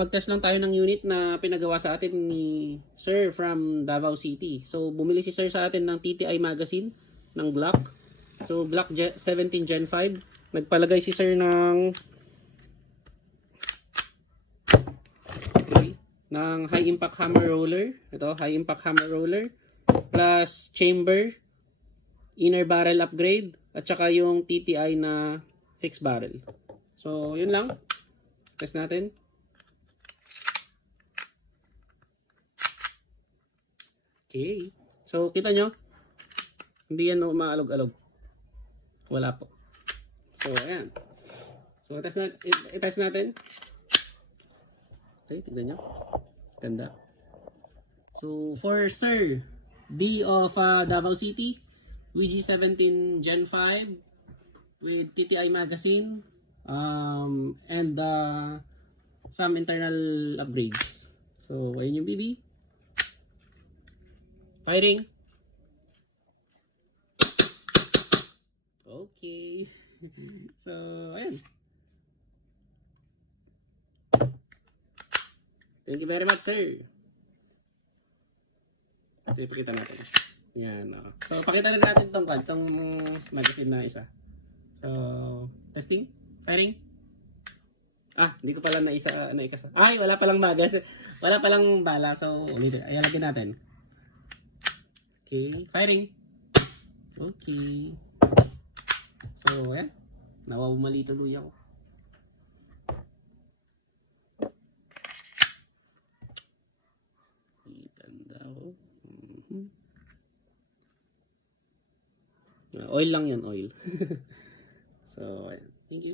Pag-test lang tayo ng unit na pinagawa sa atin ni Sir from Davao City. So, bumili si Sir sa atin ng TTI magazine ng Glock. So, Glock 17 Gen 5. Nagpalagay si Sir ng high impact hammer roller. Ito, high impact hammer roller. Plus chamber, inner barrel upgrade, at saka yung TTI na fixed barrel. So, yun lang. Test natin. Okay. So, kita nyo, hindi yan umaalog-alog. Wala po. So, ayan. So, i-test natin. Okay, tignan nyo. Ganda. So, for Sir D of Davao City, WG17 Gen 5 with TTI magazine and some internal upgrades. So, ayun yung BB. Firing. Okay. So, ayan. Thank you very much, sir. Ito ipakita natin. Yan. So, pakita na natin itong magazine na isa. So, testing. Firing. Hindi ko pala naikasa. Ay, wala palang magazine. Wala palang bala. So, ulit. Ayan, lagyan natin. Okay, firing. Okay. So, ayan. Nawawumali tuloy ako. Ganda ako. Oil lang yun, oil. So, ayan. Thank you.